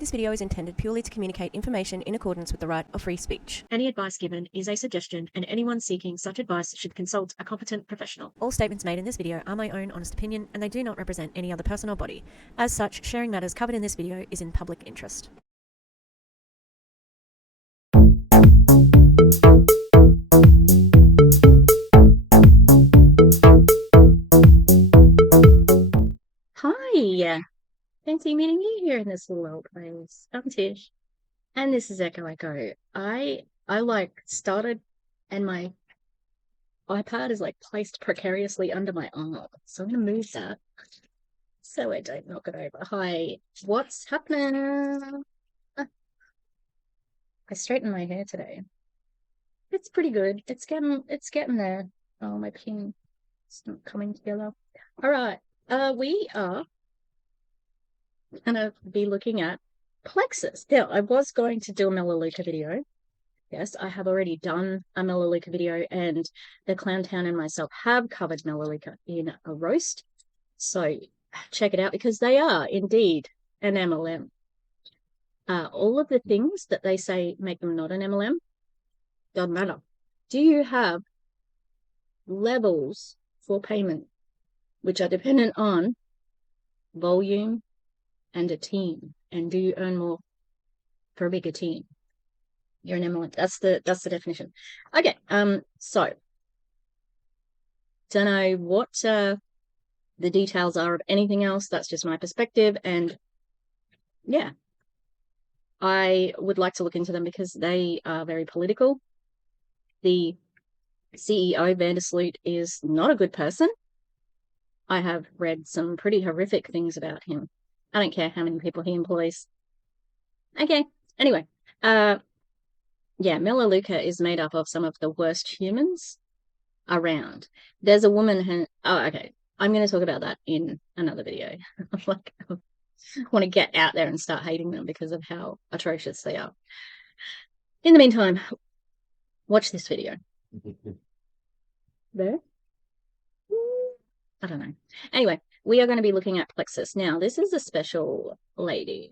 This video is intended purely to communicate information in accordance with the right of free speech. Any advice given is a suggestion, and anyone seeking such advice should consult a competent professional. All statements made in this video are my own honest opinion, and they do not represent any other person or body. As such, sharing matters covered in this video is in public interest. Hi, fancy meeting you here in this little old place. I'm Tish, and this is Echo Echo. I started, and my iPad is placed precariously under my arm, so I'm gonna move that so I don't knock it over. Hi, what's happening? I straightened my hair today. It's pretty good. It's getting there. Oh, my pin, it's not coming together. All right. We are gonna be looking at Plexus. Now, I was going to do a Melaleuca video. Yes, I have already done a Melaleuca video, and the Clowntown and myself have covered Melaleuca in a roast. So check it out, because they are indeed an MLM. All of the things that they say make them not an MLM doesn't matter. Do you have levels for payment which are dependent on volume and a team? And do you earn more for a bigger team? You're an MLM. That's the definition. Okay. So don't know what the details are of anything else. That's just my perspective, and yeah, I would like to look into them because they are very political. The CEO, Vandersloot, is not a good person. I have read some pretty horrific things about him. I don't care how many people he employs. Okay. Anyway, yeah, Melaleuca is made up of some of the worst humans around. There's a woman who, okay, I'm going to talk about that in another video. I want to get out there and start hating them because of how atrocious they are. In the meantime, watch this video. There? I don't know. Anyway, we are going to be looking at Plexus. Now, this is a special lady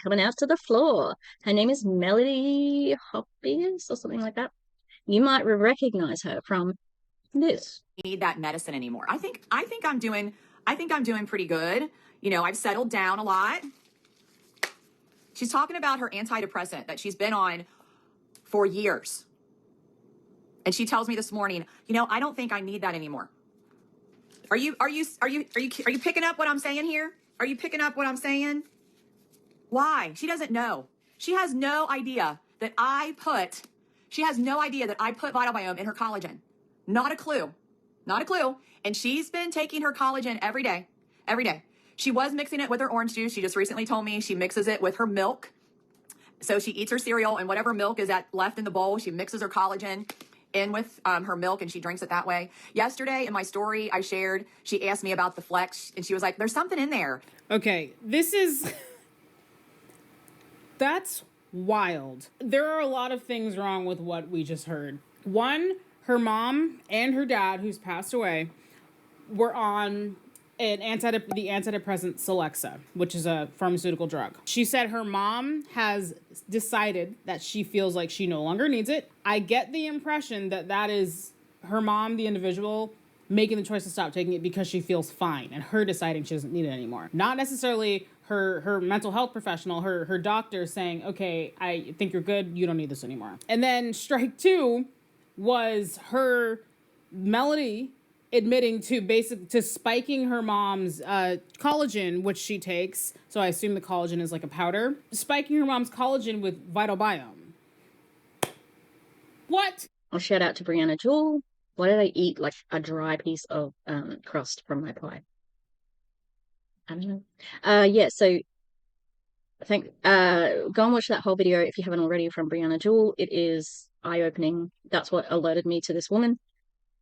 coming out to the floor. Her name is Melody Hoppius or something like that. You might recognize her from this. Need that medicine anymore. I think I'm doing pretty good. You know, I've settled down a lot. She's talking about her antidepressant that she's been on for years. And she tells me this morning, you know, I don't think I need that anymore. Are you picking up what I'm saying here? Are you picking up what I'm saying? Why? She doesn't know. She has no idea that I put Vital Biome in her collagen. Not a clue. Not a clue. And she's been taking her collagen every day. Every day. She was mixing it with her orange juice. She just recently told me she mixes it with her milk. So she eats her cereal, and whatever milk is left in the bowl, she mixes her collagen in with her milk, and she drinks it that way. Yesterday in my story I shared, she asked me about the Flex, and she was like, there's something in there. Okay, that's wild. There are a lot of things wrong with what we just heard. One, her mom and her dad, who's passed away, were on the antidepressant Celexa, which is a pharmaceutical drug. She said her mom has decided that she feels like she no longer needs it. I get the impression that is her mom, the individual, making the choice to stop taking it because she feels fine and her deciding she doesn't need it anymore. Not necessarily her mental health professional, her doctor saying, okay, I think you're good, you don't need this anymore. And then strike two was her Melody admitting to spiking her mom's collagen, which she takes. So I assume the collagen is like a powder. Spiking her mom's collagen with Vital Biome. What? I'll shout out to Brianna Jewell. Why did I eat like a dry piece of crust from my pie? I don't know. Yeah, so I think go and watch that whole video if you haven't already from Brianna Jewell. It is eye-opening. That's what alerted me to this woman.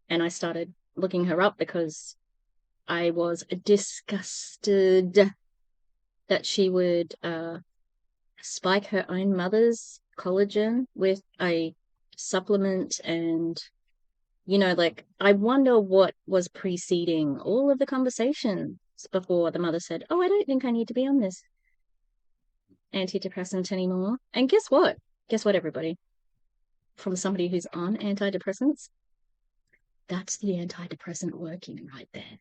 And I started looking her up because I was disgusted that she would spike her own mother's collagen with a supplement. And, you know, like, I wonder what was preceding all of the conversations before the mother said, oh, I don't think I need to be on this. antidepressant anymore. And guess what? Guess what, everybody? From somebody who's on antidepressants, that's the antidepressant working right there.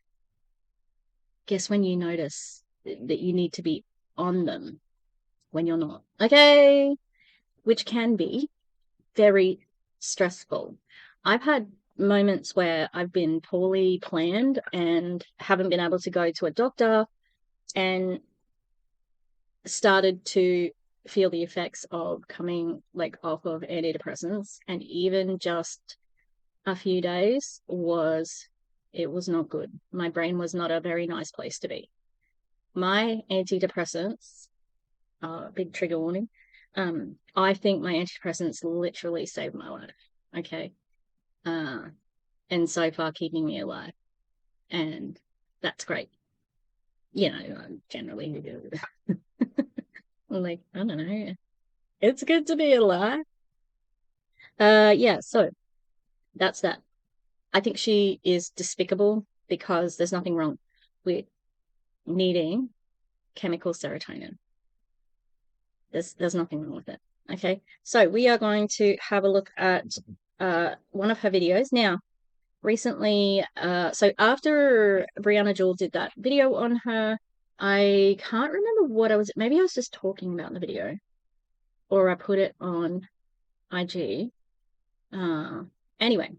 Guess when you notice that you need to be on them when you're not. Okay? Which can be very stressful. I've had moments where I've been poorly planned and haven't been able to go to a doctor and started to feel the effects of coming like off of antidepressants, and even just a few days was not good. My brain was not a very nice place to be. My antidepressants, big trigger warning, I think my antidepressants literally saved my life. Okay. And so far keeping me alive. And that's great. You know, generally like, I don't know. It's good to be alive. Yeah, so that's that. I think she is despicable because there's nothing wrong with needing chemical serotonin. There's nothing wrong with it. Okay, so we are going to have a look at one of her videos. Now, recently, so after Brianna Jewell did that video on her, I can't remember what maybe I was just talking about in the video, or I put it on IG. Anyway,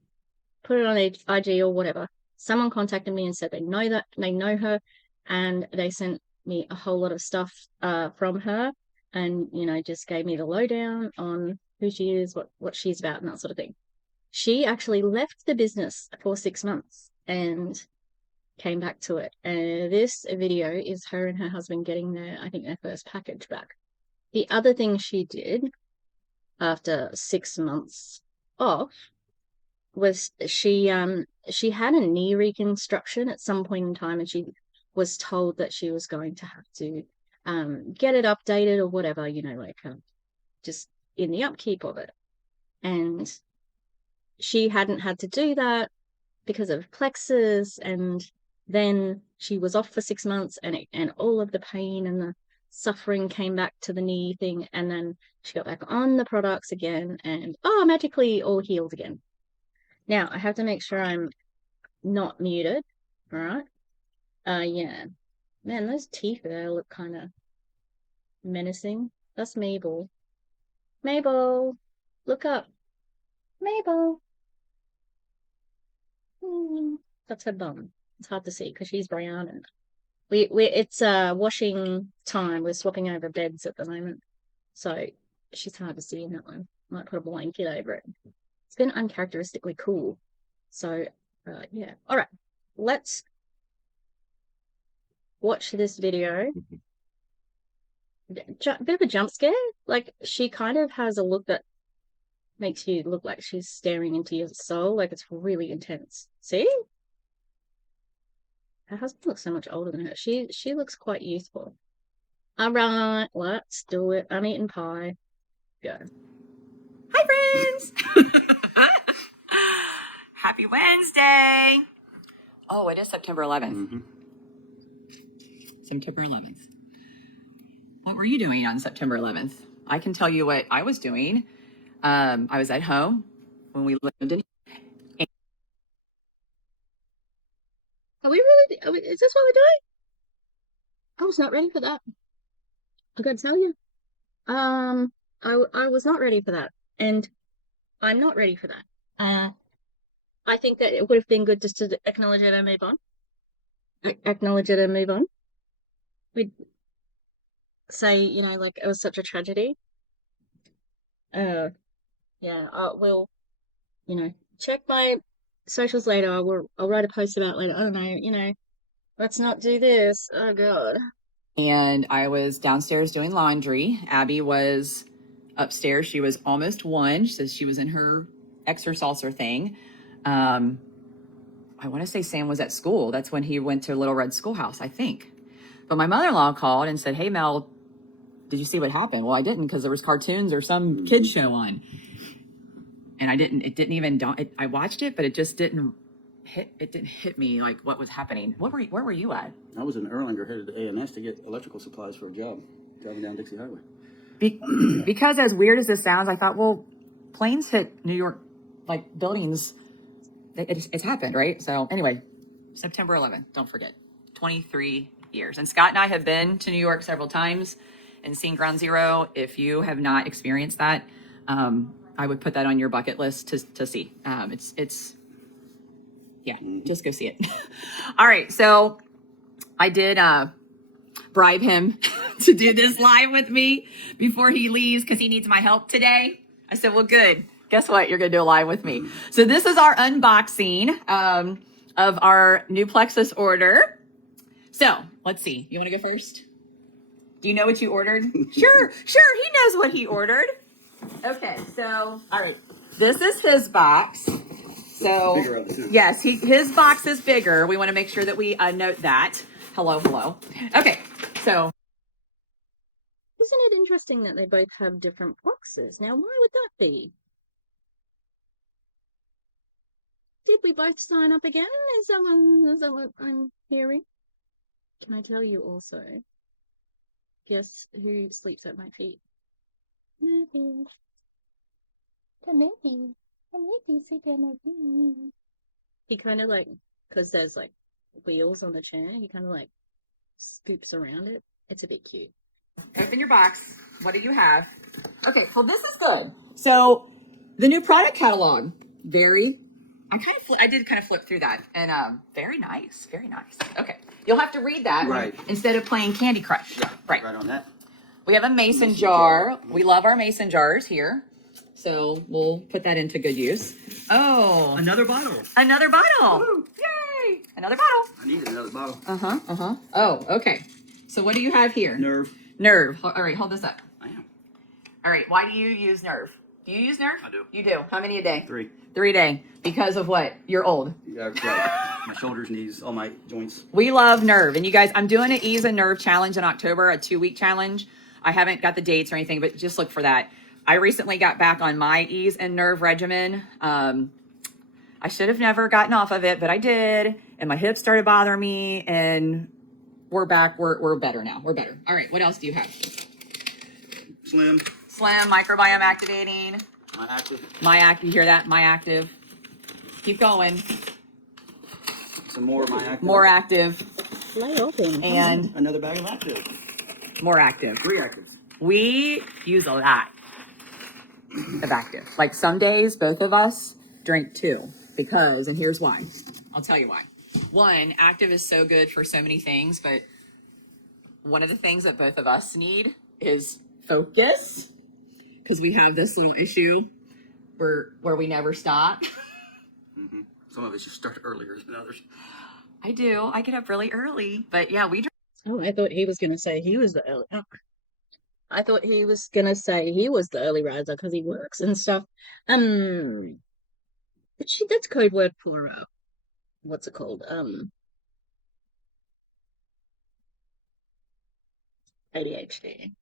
put it on IG or whatever. Someone contacted me and said they know her, and they sent me a whole lot of stuff from her, and just gave me the lowdown on who she is, what she's about, and that sort of thing. She actually left the business for 6 months and came back to it. And this video is her and her husband getting their first package back. The other thing she did after 6 months off was she had a knee reconstruction at some point in time, and she was told that she was going to have to get it updated or whatever, just in the upkeep of it. And she hadn't had to do that because of Plexus, and then she was off for 6 months, and all of the pain and the suffering came back to the knee thing, and then she got back on the products again, and magically all healed again. Now, I have to make sure I'm not muted, all right? Yeah. Man, those teeth there look kind of menacing. That's Mabel. Mabel, look up. Mabel. That's her bum. It's hard to see because she's brown, and it's washing time. We're swapping over beds at the moment, so she's hard to see in that one. Might put a blanket over it. It's been uncharacteristically cool. So, yeah. All right, let's watch this video. Bit of a jump scare. Like, she kind of has a look that makes you look like she's staring into your soul. Like, it's really intense. See? Her husband looks so much older than her. She looks quite youthful. All right, let's do it. I'm eating pie. Go. Hi, friends. Happy Wednesday. Oh, it is September 11th. Mm-hmm. September 11th. What were you doing on September 11th? I can tell you what I was doing. I was at home when we lived in. Are we really? Is this what we're doing? I was not ready for that. I gotta tell you. I was not ready for that, and I'm not ready for that. I think that it would have been good just to acknowledge it and move on. Acknowledge it and move on. We'd say, like, it was such a tragedy. Yeah. We'll, check my socials later. I'll write a post about it later. I don't know, let's not do this. Oh God. And I was downstairs doing laundry. Abby was upstairs. She was almost 1, so she was in her exerciser thing. I want to say Sam was at school. That's when he went to Little Red Schoolhouse, I think. But my mother-in-law called and said, "Hey, Mel, did you see what happened?" Well, I didn't, because there was cartoons or some kid show on. And I watched it, but it just didn't hit me like what was happening. Where were you at? I was in Erlanger, headed to A&S to get electrical supplies for a job, driving down Dixie Highway. because as weird as this sounds, I thought, well, planes hit New York, like buildings. It's happened, right? So anyway, September 11th, don't forget, 23 years. And Scott and I have been to New York several times and seen Ground Zero. If you have not experienced that, I would put that on your bucket list to see. Yeah, just go see it. All right, so I did bribe him to do this live with me before he leaves because he needs my help today. I said, well, good. Guess what? You're going to do a live with me. So this is our unboxing of our new Plexus order. So let's see. You want to go first? Do you know what you ordered? Sure. He knows what he ordered. Okay. So, all right. This is his box. So, bigger of the two. Yes, his box is bigger. We want to make sure that we note that. Hello. Okay. So, Isn't it interesting that they both have different boxes? Now, why would that be? Did we both sign up again? Is that what I'm hearing? Can I tell you also? Guess who sleeps at my feet? Murphy. Murphy sleep at my feet. He kind of like, because there's like wheels on the chair, he kind of like scoops around it. It's a bit cute. Open your box. What do you have? Okay, well, this is good. So the new product catalog, I did kind of flip through that, and very nice. Okay, you'll have to read that right instead of playing Candy Crush. Yeah, right on that. We have a mason jar. We love our mason jars here, so we'll put that into good use. Oh, Another bottle. Woo. Yay! Another bottle. I need another bottle. Oh, okay. So what do you have here? Nerve. All right, hold this up. I am. All right, why do you use Nerve? Do you use Nerve? I do. You do. How many a day? 3. 3 a day. Because of what? You're old. Yeah, right. My shoulders, knees, all my joints. We love Nerve. And you guys, I'm doing an Ease and Nerve challenge in October, a 2-week challenge. I haven't got the dates or anything, but just look for that. I recently got back on my Ease and Nerve regimen. I should have never gotten off of it, but I did. And my hips started bothering me, and we're back. We're better now. We're better. All right, what else do you have? Slim. Microbiome activating. My active. You hear that? My active. Keep going. Some more my active. More active. Lay open. And another bag of active. more active. 3 active. We use a lot of active. Like some days, both of us drink 2 because, and here's why. I'll tell you why. 1, active is so good for so many things, but one of the things that both of us need is focus, because we have this little issue where we never stop. Mm-hmm. Some of us just start earlier than others. I do. I get up really early, but yeah, we drink. Oh, I thought he was gonna say he was the early. Oh. I thought he was gonna say he was the early riser because he works and stuff. That's code word for what's it called? ADHD.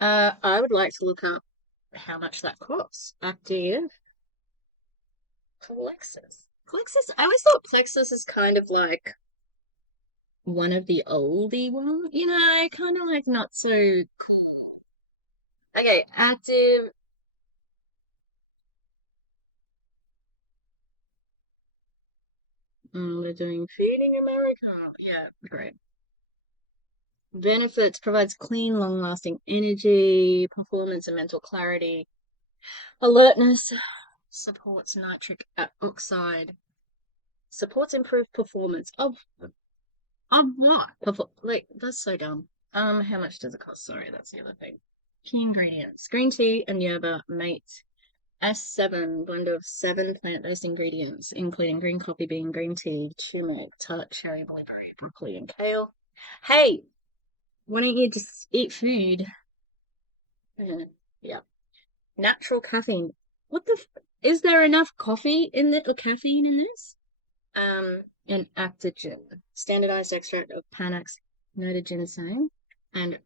I would like to look up how much that costs. Active Plexus. I always thought Plexus is kind of like one of the oldie ones, kind of like not so cool. Okay, active. They're doing Feeding America. Yeah, great. Benefits: provides clean, long-lasting energy, performance and mental clarity, alertness, supports nitric oxide, supports improved performance. Of what? Like, that's so dumb. How much does it cost? Sorry, that's the other thing. Key ingredients: green tea and yerba mate. S7, blend of 7 plant-based ingredients, including green coffee bean, green tea, turmeric, tart, cherry, blueberry, broccoli, and kale. Hey, why don't you just eat food? Yeah. Natural caffeine. What the is there enough coffee in the or caffeine in this? And Actogen, standardized extract of Panax notoginsane and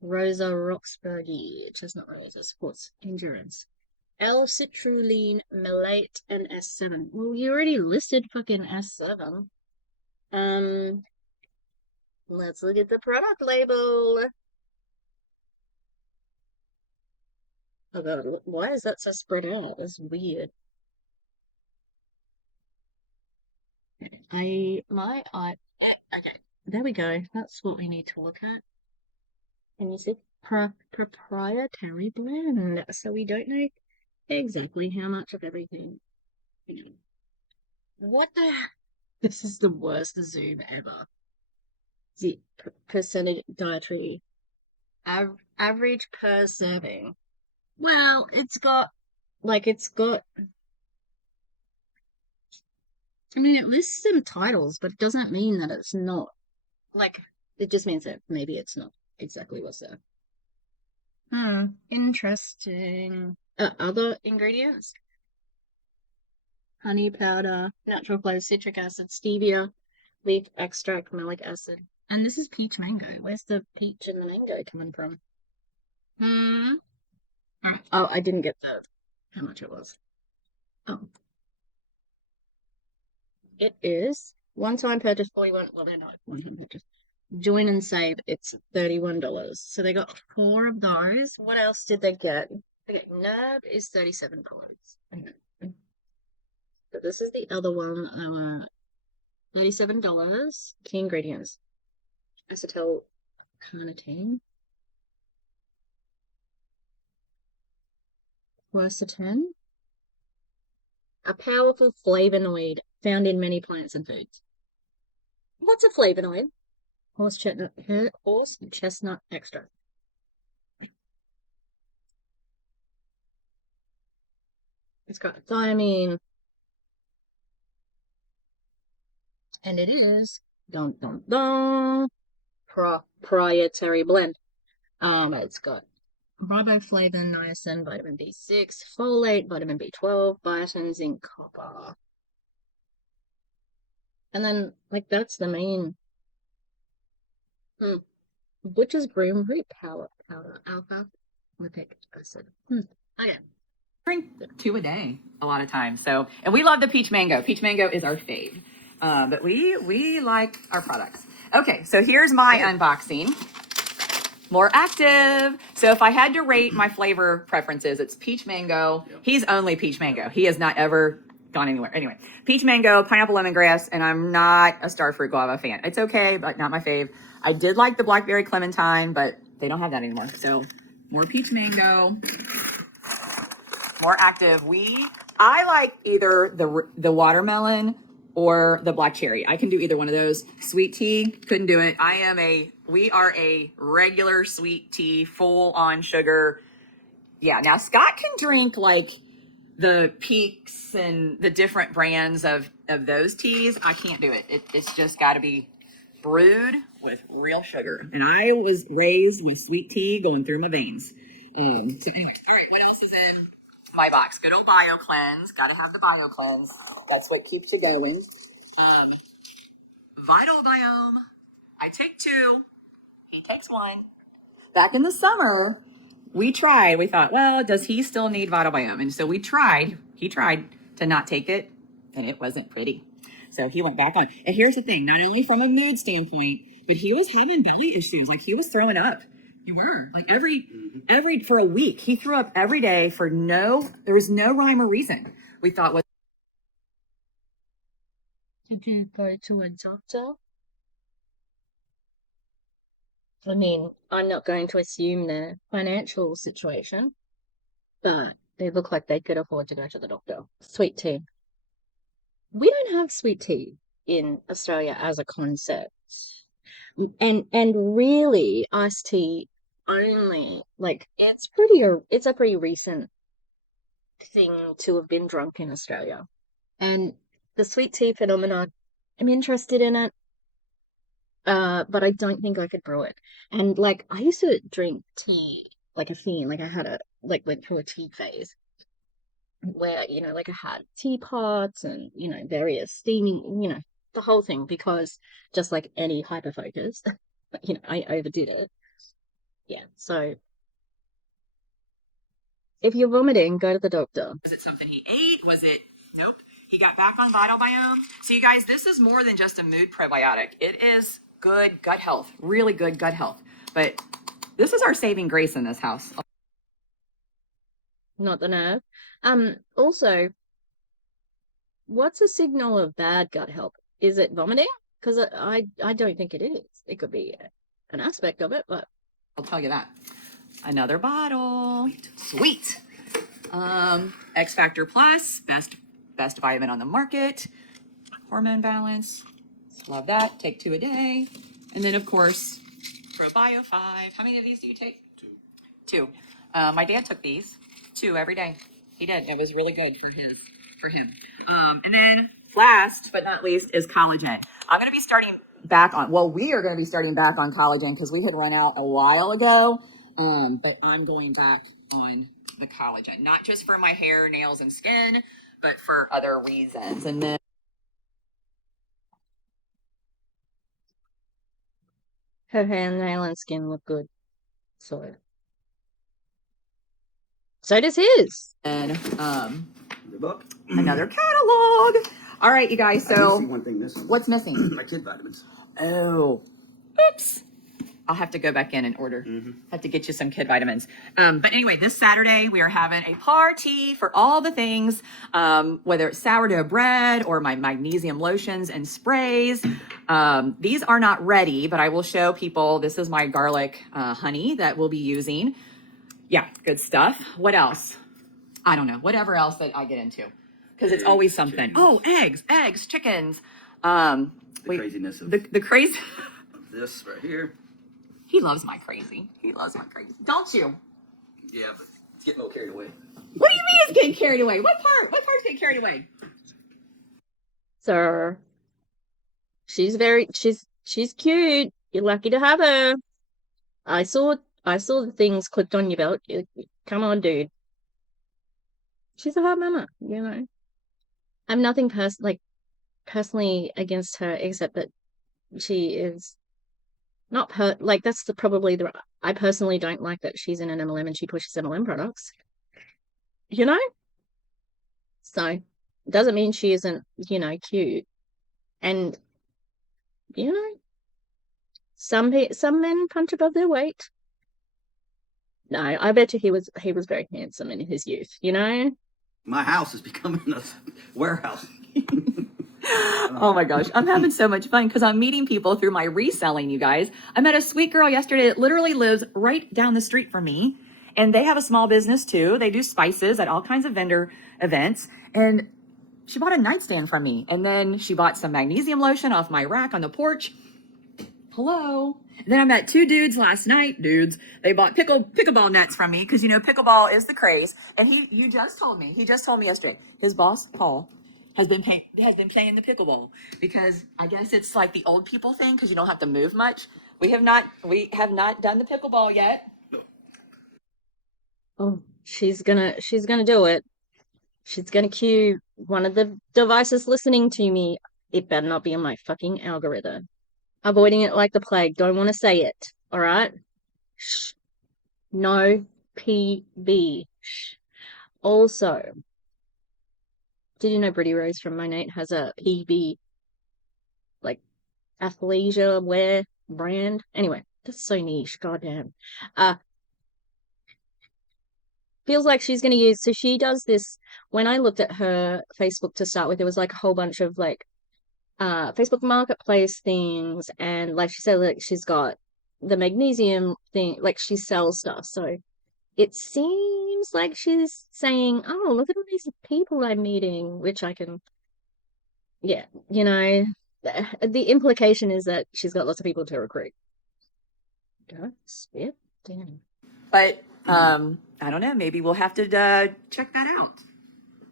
Rosa Roxburghi, chestnut rosa, supports endurance. L-citrulline, malate, and S7. Well, you already listed fucking S7. Let's look at the product label. Oh god, why is that so spread out? That's weird. Okay, there we go. That's what we need to look at. And you see, proprietary blend. So we don't know exactly how much of everything. You know. What the? This is the worst Zoom ever. The percentage dietary average per serving. Well, it's got. I mean, it lists some titles, but it doesn't mean that it's not. Like, it just means that maybe it's not exactly what's there. Interesting. Other ingredients: honey powder, natural flavor, citric acid, stevia, leaf extract, malic acid. And this is peach mango. Where's the peach and the mango coming from? Oh, I didn't get how much it was. Oh, it is one-time purchase 41. Well, they're not one-time purchase. Join and save. It's $31. So they got 4 of those. What else did they get? They get Nerve is $37. But this is the other one. $37. Key ingredients: acetyl carnitine, quercetin, a powerful flavonoid found in many plants and foods. What's a flavonoid? Horse chestnut extract. It's got thiamine. And it is proprietary blend. It's got riboflavin, niacin, vitamin B6, folate, vitamin B12, biotin, zinc, copper. And then, that's the main. Butcher's broom root powder, alpha lipic acid. Okay. Drink 2 a day a lot of times. So, and we love the peach mango. Peach mango is our fave. But we like our products. Okay, so here's my unboxing. More active. So if I had to rate my flavor preferences, it's peach mango. He's only peach mango. He has not ever gone anywhere. Anyway, peach mango, pineapple lemongrass, and I'm not a starfruit guava fan. It's okay, but not my fave. I did like the blackberry clementine, but they don't have that anymore. So more peach mango, more active. I like either the watermelon or the black cherry. I can do either one of those. Sweet tea, couldn't do it. We are a regular sweet tea, full on sugar. Yeah, now Scott can drink the Peaks and the different brands of those teas. I can't do it. It's just got to be brewed with real sugar. And I was raised with sweet tea going through my veins. So anyway, all right, what else is in my box? Good old Bio Cleanse. Got to have the Bio Cleanse. That's what keeps you going. Vital Biome. I take 2. He takes 1. Back in the summer, we thought, well, does he still need Vital Biome? And so he tried to not take it, and it wasn't pretty. So he went back on. And here's the thing, not only from a mood standpoint, but he was having belly issues. He was throwing up. You were. For a week, he threw up every day there was no rhyme or reason. We thought, what? Did you go to a doctor? I mean, I'm not going to assume their financial situation, but they look like they could afford to go to the doctor. Sweet tea. We don't have sweet tea in Australia as a concept. And really iced tea only, it's a pretty recent thing to have been drunk in Australia. And the sweet tea phenomenon, I'm interested in it. But I don't think I could brew it. And I used to drink tea like a fiend. Went through a tea phase where, I had teapots and, various steaming, the whole thing, because just like any hyperfocus, I overdid it. Yeah. So if you're vomiting, go to the doctor. Was it something he ate? Nope. He got back on Vital Biome. So you guys, this is more than just a mood probiotic. It is good gut health, really good gut health. But this is our saving grace in this house. not the nerve. Also, what's a signal of bad gut health? Is it vomiting? Because I don't think it is. It could be an aspect of it, but I'll tell you that. Another bottle. Sweet. X Factor Plus, best vitamin on the market. Hormone balance. Love that. Take 2 a day. And then of course, ProBio 5. How many of these do you take? 2. My dad took these 2 every day. He did. It was really good for him. And then last but not least is collagen. I'm going to be starting back on, well, we are going to be starting back on collagen because we had run out a while ago. But I'm going back on the collagen, not just for my hair, nails, and skin, but for other reasons. And then her hair, nail, and skin look good. So does his. and The book. another catalog. All right, you guys. I did see So one thing missing. what's missing? My kid vitamins. Oh, oops. I'll have to go back in and order. Have to get you some kid vitamins. But anyway, this Saturday we are having a party for all the things, whether it's sourdough bread or my magnesium lotions and sprays. These are not ready, but I will show people. This is my garlic honey that we'll be using. Yeah, good stuff. What else? I don't know. Whatever else that I get into, because it's always something. Chickens. Oh, eggs, chickens. The craziness of the crazy. this right here. He loves my crazy. He loves my crazy. Don't you? Yeah, but it's getting a little carried away. What do you mean it's getting carried away? What part? What part's getting carried away? So she's cute. You're lucky to have her. I saw the things clicked on your belt. Come on, dude. She's a hot mama, you know. I have nothing personally against her, except that she is not that's probably the I personally don't like that she's in an MLM and she pushes MLM products. You know? So it doesn't mean she isn't, cute. And you know, some men punch above their weight. No, I bet you he was very handsome in his youth, you know? My house is becoming a warehouse. Oh my gosh, I'm having so much fun because I'm meeting people through my reselling, you guys. I met a sweet girl yesterday that literally lives right down the street from me. And they have a small business too. They do spices at all kinds of vendor events. And she bought a nightstand from me. And then she bought some magnesium lotion off my rack on the porch. Hello. And then I met 2 dudes last night. They bought pickleball nets from me because, pickleball is the craze. And he just told me yesterday, his boss, Paul, has been playing the pickleball because I guess it's like the old people thing because you don't have to move much. We have not done the pickleball yet. Oh, she's gonna do it. She's gonna cue one of the devices listening to me. It better not be on my fucking algorithm. Avoiding it like the plague. Don't want to say it. All right? Shh. No PB. Shh. Also, did you know Britty Rose from My Nate has a PB, like, athleisure wear brand? Anyway, that's so niche. Goddamn. Feels like she's going to use, so she does this. When I looked at her Facebook to start with, there was like a whole bunch of like Facebook Marketplace things, and like she said, like she's got the magnesium thing, like she sells stuff. So it seems like she's saying, "Oh, look at all these people I'm meeting," which I can, yeah, the implication is that she's got lots of people to recruit. Don't spit, damn. But I don't know. Maybe we'll have to check that out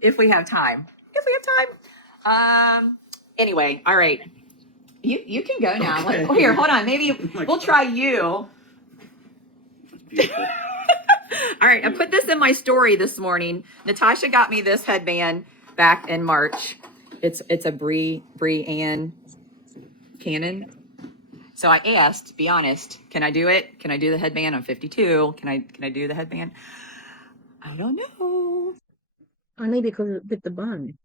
if we have time. Anyway, all right. You can go now. Okay. Oh, here, hold on. Maybe we'll try you. That's beautiful. All right. I put this in my story this morning. Natasha got me this headband back in March. It's a Brie Ann Cannon. So I asked, be honest, can I do it? Can I do the headband? I'm 52. Can I do the headband? I don't know. Only because with the bun.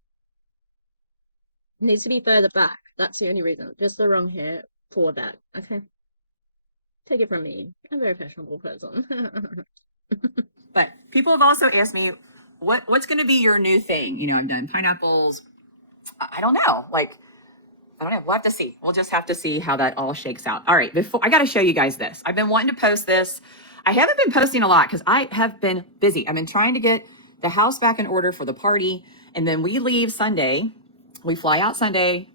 It needs to be further back. That's the only reason. Just the wrong hair for that. Okay. Take it from me. I'm a very fashionable person. But people have also asked me, what's going to be your new thing? You know, I've done pineapples. I don't know. Like, I don't know. We'll have to see. We'll just have to see how that all shakes out. All right. Before I got to show you guys this. I've been wanting to post this. I haven't been posting a lot because I have been busy. I've been trying to get the house back in order for the party. And then we leave Sunday. We fly out Sunday.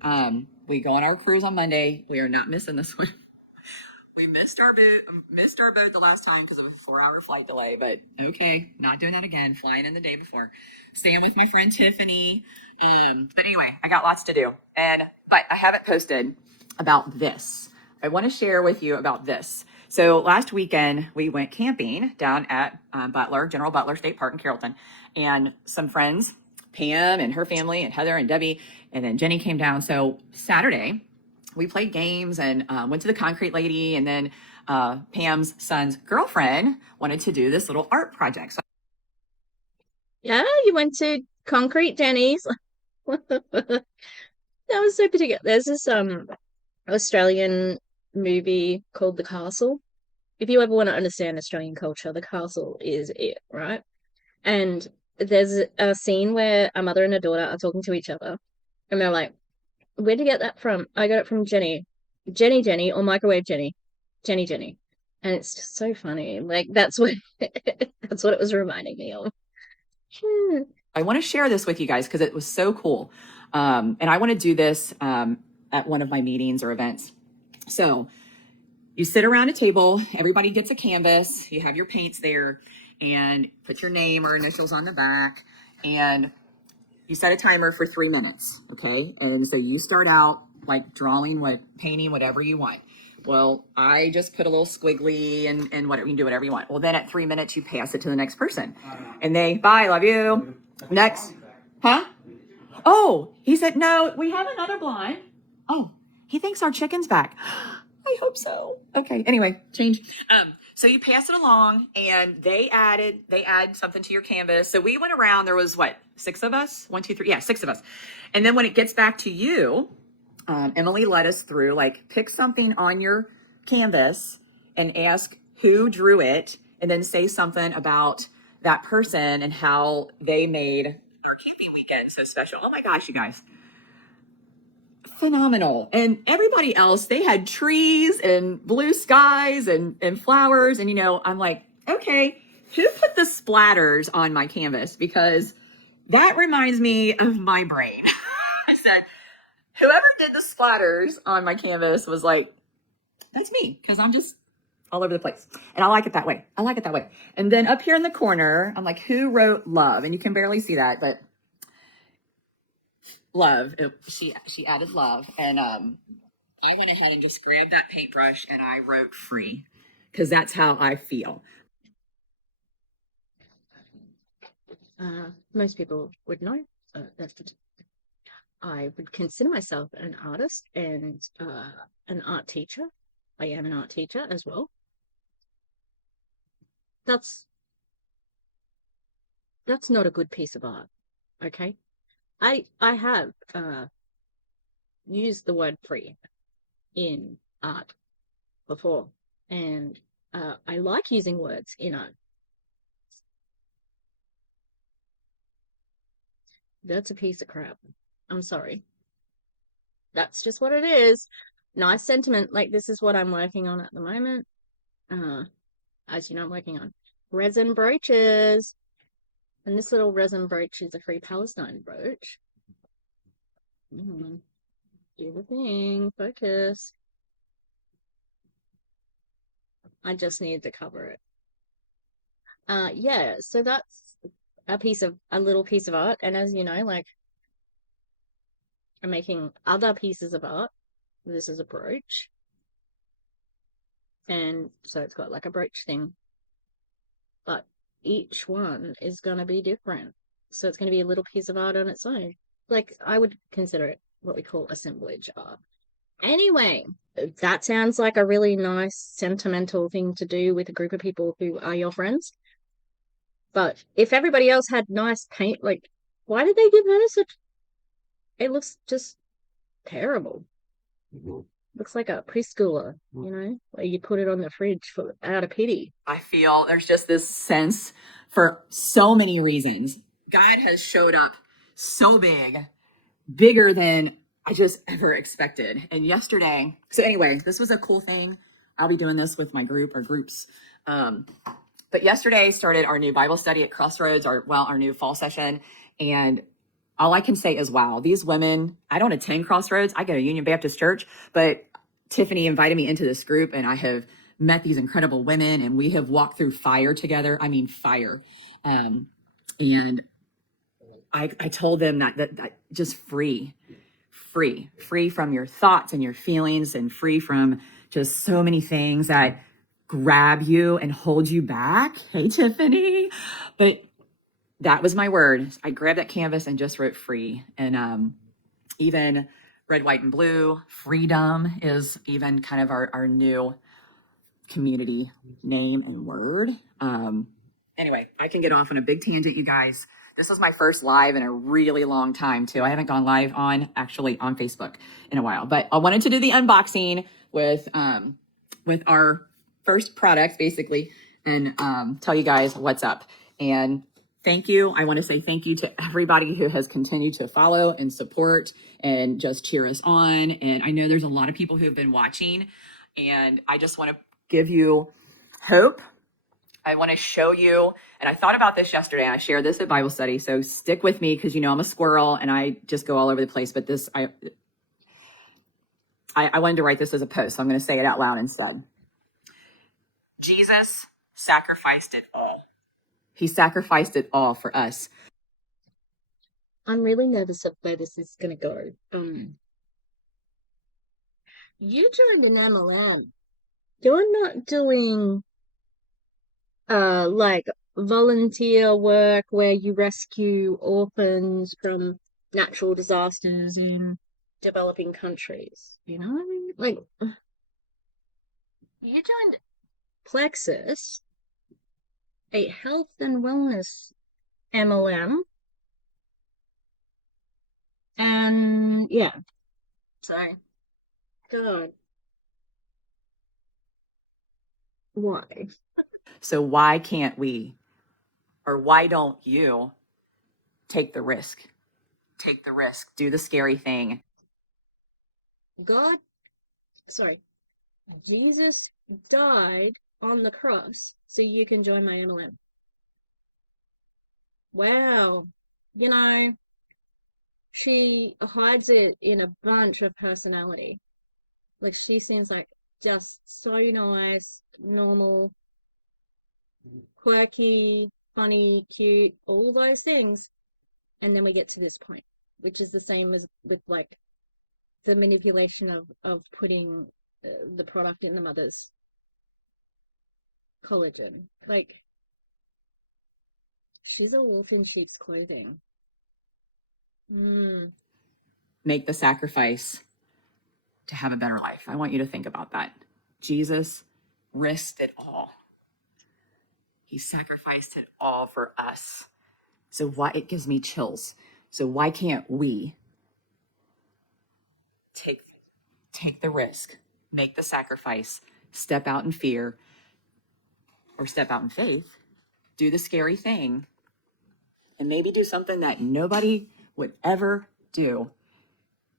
We go on our cruise on Monday. We are not missing this one. We missed our boat the last time because of a 4-hour flight delay, but okay, not doing that again. Flying in the day before, staying with my friend Tiffany. But anyway, I got lots to do, but I haven't posted about this. I want to share with you about this. So last weekend we went camping down at General Butler State Park in Carrollton, and some friends, Pam and her family, and Heather and Debbie, and then Jenny came down. So Saturday, we played games and went to the Concrete Lady, and then Pam's son's girlfriend wanted to do this little art project. So Yeah, you went to Concrete Jenny's. That was so particular. There's this Australian movie called The Castle. If you ever want to understand Australian culture, The Castle is it, right? And there's a scene where a mother and a daughter are talking to each other, and they're like, "Where'd you get that from?" "I got it from Jenny." Jenny, or Microwave Jenny. Jenny. And it's just so funny. Like, that's what that's what it was reminding me of. I want to share this with you guys because it was so cool. And I want to do this at one of my meetings or events. So you sit around a table, everybody gets a canvas, you have your paints there, and put your name or initials on the back, and you set a timer for 3 minutes, okay? And so you start out like painting whatever you want. Well, I just put a little squiggly and whatever, you can do whatever you want. Well, then at 3 minutes, you pass it to the next person. And bye, love you. Next. Huh? Oh, he said, no, we have another blind. Oh, he thinks our chicken's back. I hope so. Okay. Anyway, change. So you pass it along, and they add something to your canvas. So we went around, there was 6 of us? 1, 2, 3. Yeah, 6 of us. And then when it gets back to you, Emily led us through, pick something on your canvas and ask who drew it, and then say something about that person and how they made our camping weekend so special. Oh my gosh, you guys. Phenomenal. And everybody else, they had trees and blue skies and flowers. And, I'm like, okay, who put the splatters on my canvas? Because that reminds me of my brain. I said, whoever did the splatters on my canvas was like, that's me, because I'm just all over the place. And I like it that way. And then up here in the corner, I'm like, who wrote love? And you can barely see that, but love. She added love. And I went ahead and just grabbed that paintbrush and I wrote free, because that's how I feel. Most people would know that I would consider myself an artist and an art teacher. I am an art teacher as well. That's not a good piece of art, okay? I have used the word free in art before, and I like using words in art. That's a piece of crap. I'm sorry. That's just what it is. Nice sentiment. This is what I'm working on at the moment. As you know, I'm working on resin brooches. And this little resin brooch is a Free Palestine brooch. Do the thing. Focus. I just needed to cover it. Yeah, so that's a little piece of art. And as you know, I'm making other pieces of art. This is a brooch. And so it's got a brooch thing. But each one is going to be different. So it's going to be a little piece of art on its own. I would consider it what we call assemblage art. Anyway, that sounds like a really nice sentimental thing to do with a group of people who are your friends. But if everybody else had nice paint, why did they give her such... It looks just terrible. Looks like a preschooler, where you put it on the fridge out of pity. I feel there's just this sense, for so many reasons, God has showed up so big, bigger than I just ever expected. And yesterday, so anyway, this was a cool thing. I'll be doing this with my group or groups. But yesterday started our new Bible study at Crossroads, our new fall session. And all I can say is, wow, these women, I don't attend Crossroads. I go to Union Baptist Church, but Tiffany invited me into this group and I have met these incredible women and we have walked through fire together. I mean, fire. And I told them that just free from your thoughts and your feelings and free from just so many things that grab you and hold you back. Hey, Tiffany. But that was my word. I grabbed that canvas and just wrote free. And even red, white, and blue, freedom is even kind of our new community name and word. Anyway, I can get off on a big tangent, you guys. This was my first live in a really long time too. I haven't gone live on Facebook in a while, but I wanted to do the unboxing with our first product basically and tell you guys what's up. And thank you. I want to say thank you to everybody who has continued to follow and support and just cheer us on. And I know there's a lot of people who have been watching and I just want to give you hope. I want to show you, and I thought about this yesterday and I shared this at Bible study. So stick with me because I'm a squirrel and I just go all over the place. But this, I wanted to write this as a post. So I'm going to say it out loud instead. Jesus sacrificed it all. He sacrificed it all for us. I'm really nervous of where this is going to go. You joined an MLM. You're not doing like volunteer work where you rescue orphans from natural disasters in developing countries. You know what I mean? Like, you joined Plexus, a health and wellness MLM. And yeah, sorry. God. Why? So why can't we, or why don't you take the risk? Take the risk, do the scary thing. Jesus died on the cross so you can join my MLM. Wow. She hides it in a bunch of personality. Like, she seems like just so nice, normal, quirky, funny, cute, all those things. And then we get to this point, which is the same as with like the manipulation of putting the product in the mother's collagen. Like, she's a wolf in sheep's clothing. Make the sacrifice to have a better life. I want you to think about that. Jesus risked it all. He sacrificed it all for us. So why, it gives me chills. So why can't we take the risk, make the sacrifice, step out in fear or step out in faith, do the scary thing, and maybe do something that nobody would ever do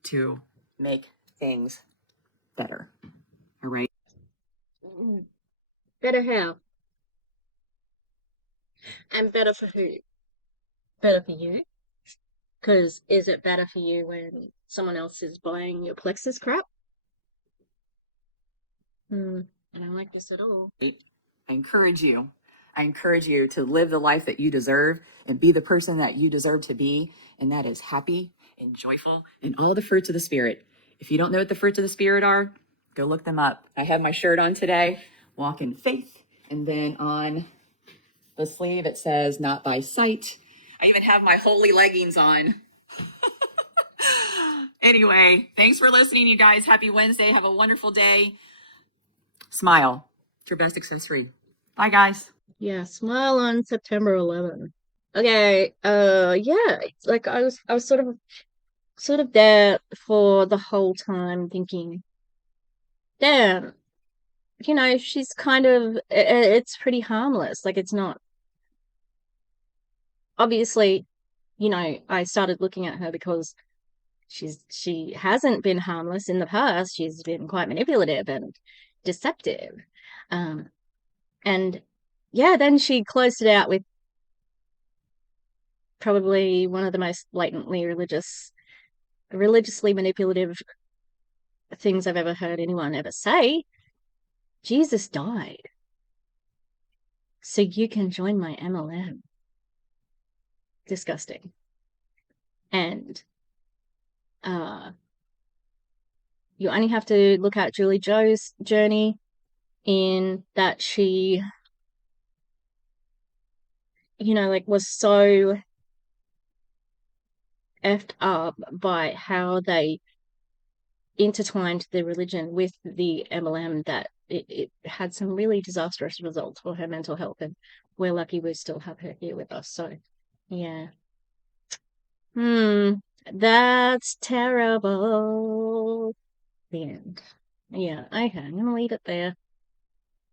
to make things better. All right? Better how? And better for who? Better for you? Because is it better for you when someone else is buying your Plexus crap? I don't like this at all. I encourage you to live the life that you deserve and be the person that you deserve to be. And that is happy and joyful and all the fruits of the Spirit. If you don't know what the fruits of the Spirit are, go look them up. I have my shirt on today, walk in faith. And then on the sleeve, it says, not by sight. I even have my holy leggings on. Anyway, thanks for listening, you guys. Happy Wednesday. Have a wonderful day. Smile. It's your best accessory. Bye, guys. Yeah, smile on September 11th. Okay, yeah, it's like I was sort of there for the whole time thinking, damn, she's kind of, it's pretty harmless. Like, it's not, obviously, you know, I started looking at her because she hasn't been harmless in the past. She's been quite manipulative and deceptive. And yeah, then she closed it out with probably one of the most blatantly religiously manipulative things I've ever heard anyone ever say. Jesus died so you can join my MLM. Disgusting. And you only have to look at Julie Joe's journey in that she, you know, like was so effed up by how they intertwined the religion with the MLM that it had some really disastrous results for her mental health, and we're lucky we still have her here with us. So yeah. That's terrible. The end. Yeah, okay, I'm gonna leave it there.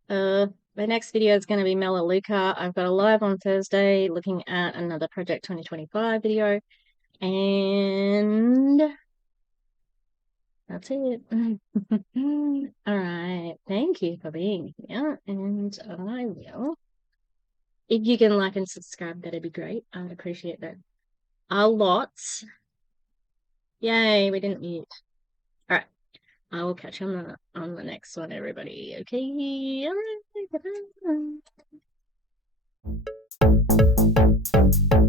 My next video is going to be Melaleuca. I've got a live on Thursday looking at another Project 2025 video, and that's it. All right, thank you for being here, and I will. If you can like and subscribe, that'd be great. I'd appreciate that a lot. Yay, we didn't mute. All right, I will catch you on the next one, everybody. Okay, all right, bye-bye.